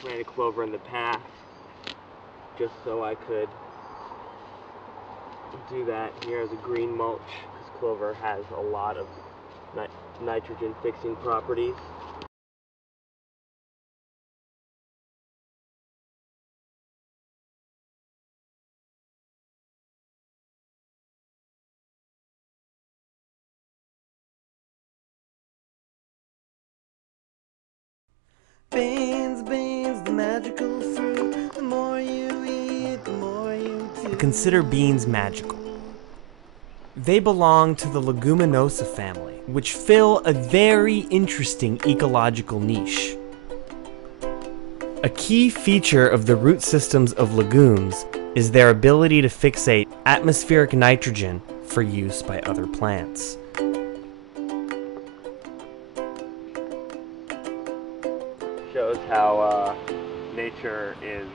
planted clover in the past just so I could do that here as a green mulch, because clover has a lot of nitrogen fixing properties. Beans, beans, the magical fruit. The more you eat, the more you do. Consider beans magical. They belong to the Leguminosa family, which fill a very interesting ecological niche. A key feature of the root systems of legumes is their ability to fixate atmospheric nitrogen for use by other plants. Shows how nature is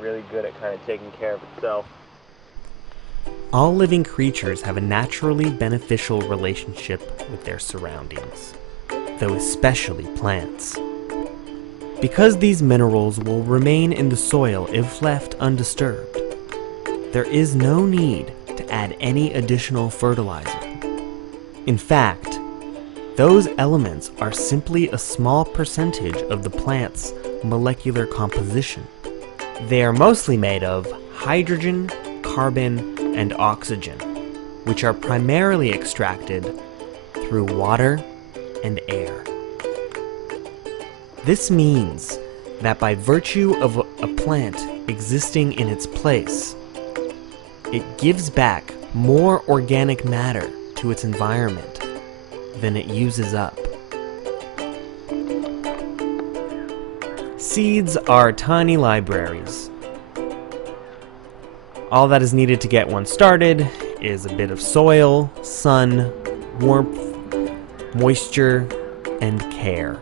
really good at kind of taking care of itself. All living creatures have a naturally beneficial relationship with their surroundings, though especially plants. Because these minerals will remain in the soil if left undisturbed, there is no need to add any additional fertilizer. In fact, those elements are simply a small percentage of the plant's molecular composition. They are mostly made of hydrogen, carbon, and oxygen, which are primarily extracted through water and air. This means that by virtue of a plant existing in its place, it gives back more organic matter to its environment than it uses up. Seeds are tiny libraries. All that is needed to get one started is a bit of soil, sun, warmth, moisture, and care.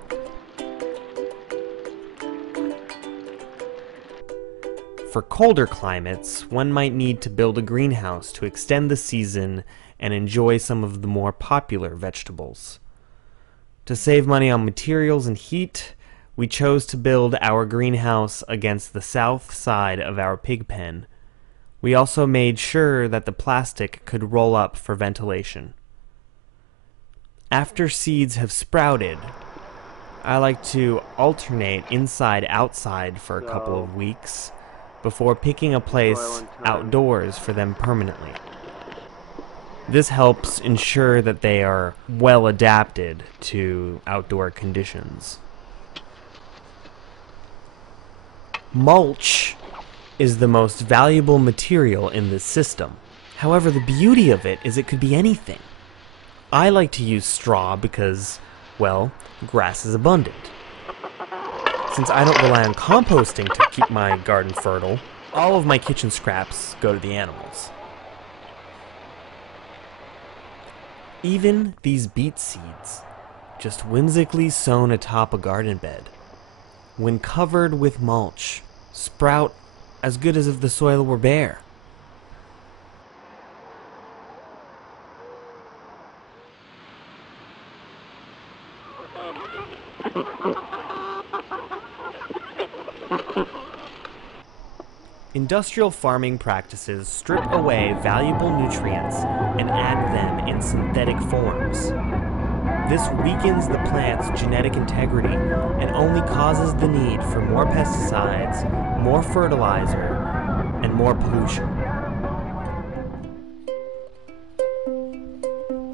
For colder climates, one might need to build a greenhouse to extend the season and enjoy some of the more popular vegetables. To save money on materials and heat, we chose to build our greenhouse against the south side of our pig pen. We also made sure that the plastic could roll up for ventilation. After seeds have sprouted, I like to alternate inside-outside for a couple of weeks before picking a place outdoors for them permanently. This helps ensure that they are well adapted to outdoor conditions. Mulch is the most valuable material in this system. However, the beauty of it is it could be anything. I like to use straw because, well, grass is abundant. Since I don't rely on composting to keep my garden fertile, all of my kitchen scraps go to the animals. Even these beet seeds, just whimsically sown atop a garden bed, when covered with mulch, sprout as good as if the soil were bare. Industrial farming practices strip away valuable nutrients and add them in synthetic forms. This weakens the plant's genetic integrity and only causes the need for more pesticides, more fertilizer, and more pollution.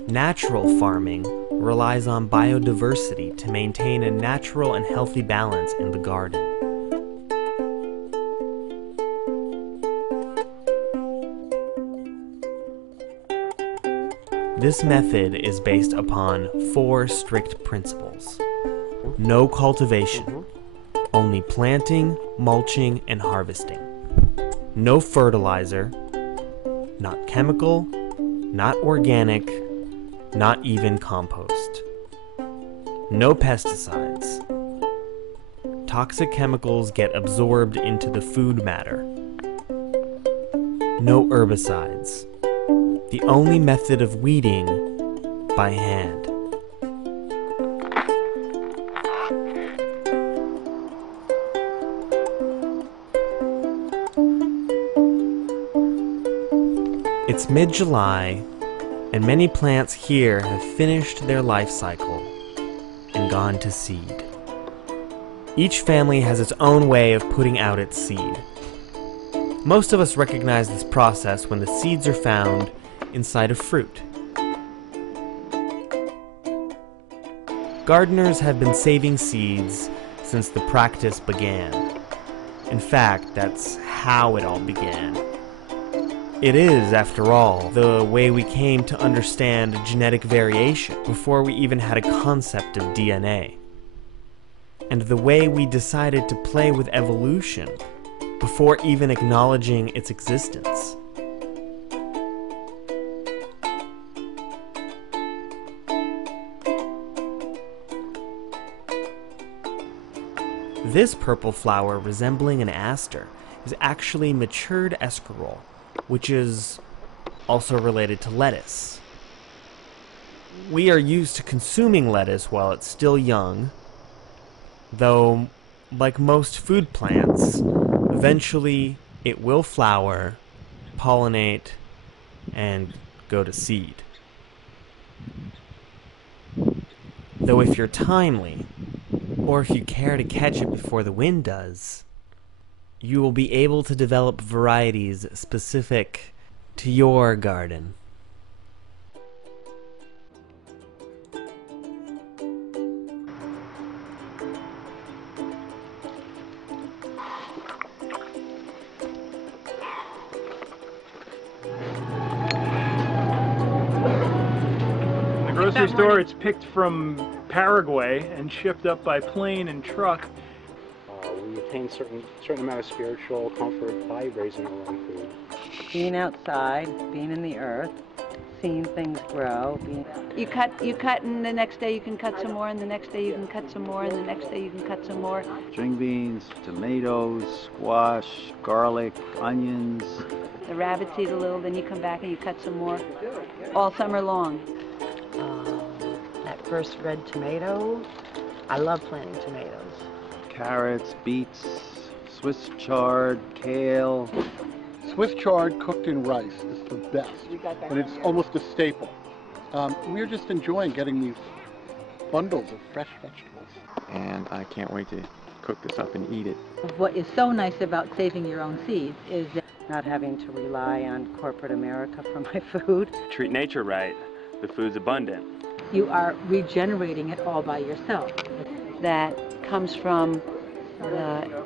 Natural farming relies on biodiversity to maintain a natural and healthy balance in the garden. This method is based upon 4 strict principles. No cultivation, only planting, mulching, and harvesting. No fertilizer, not chemical, not organic, not even compost. No pesticides. Toxic chemicals get absorbed into the food matter. No herbicides. The only method of weeding by hand. It's mid-July, and many plants here have finished their life cycle and gone to seed. Each family has its own way of putting out its seed. Most of us recognize this process when the seeds are found inside of fruit. Gardeners have been saving seeds since the practice began. In fact, that's how it all began. It is, after all, the way we came to understand genetic variation before we even had a concept of DNA. And the way we decided to play with evolution before even acknowledging its existence. This purple flower, resembling an aster, is actually matured escarole, which is also related to lettuce. We are used to consuming lettuce while it's still young, though, like most food plants, eventually it will flower, pollinate, and go to seed. Though if you're timely, or if you care to catch it before the wind does, you will be able to develop varieties specific to your garden. In the grocery store, it's picked from Paraguay and shipped up by plane and truck. We attain certain amount of spiritual comfort by raising our own food. Being outside, being in the earth, seeing things grow. You cut, and the next day you can cut some more, and the next day you can cut some more, and the next day you can cut some more. String beans, tomatoes, squash, garlic, onions. The rabbits eat a little, then you come back and you cut some more, all summer long. That first red tomato, I love planting tomatoes. Carrots, beets, Swiss chard, kale. Swiss chard cooked in rice is the best, and it's almost a staple. We're just enjoying getting these bundles of fresh vegetables. And I can't wait to cook this up and eat it. What is so nice about saving your own seeds is that not having to rely on corporate America for my food. Treat nature right. The food's abundant. you are regenerating it all by yourself. That comes from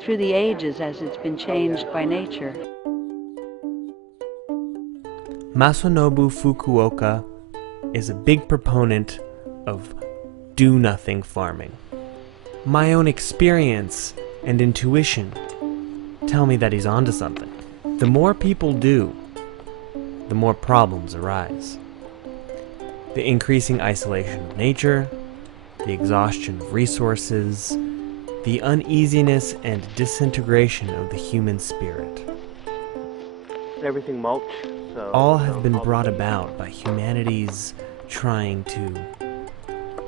through the ages as it's been changed by nature. Masanobu Fukuoka is a big proponent of do-nothing farming. My own experience and intuition tell me that he's onto something. The more people do, the more problems arise. The increasing isolation of nature, the exhaustion of resources, the uneasiness and disintegration of the human spirit. Everything mulch. So, all have been brought about by humanity's trying to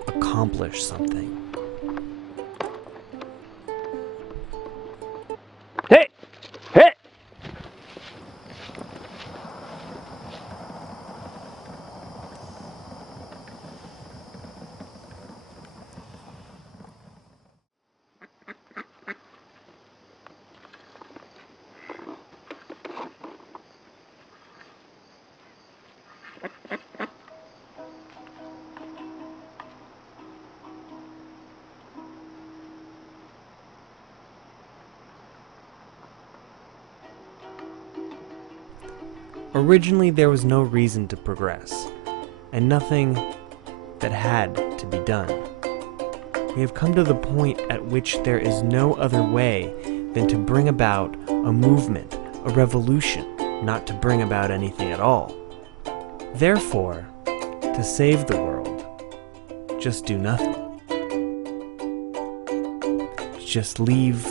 accomplish something. Hey! Hey! Originally, there was no reason to progress, and nothing that had to be done. We have come to the point at which there is no other way than to bring about a movement, a revolution, not to bring about anything at all. Therefore, to save the world, just do nothing. Just leave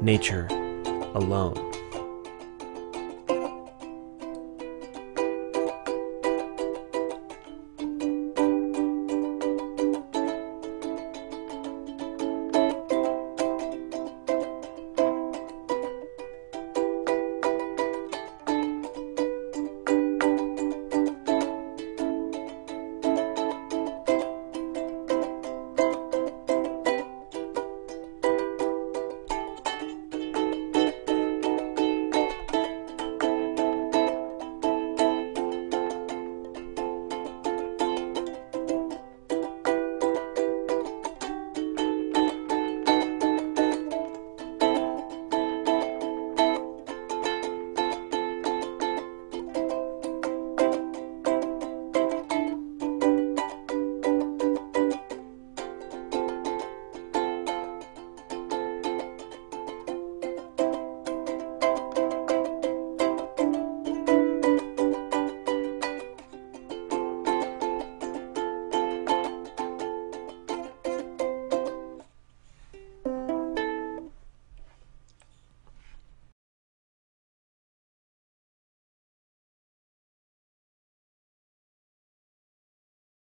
nature alone.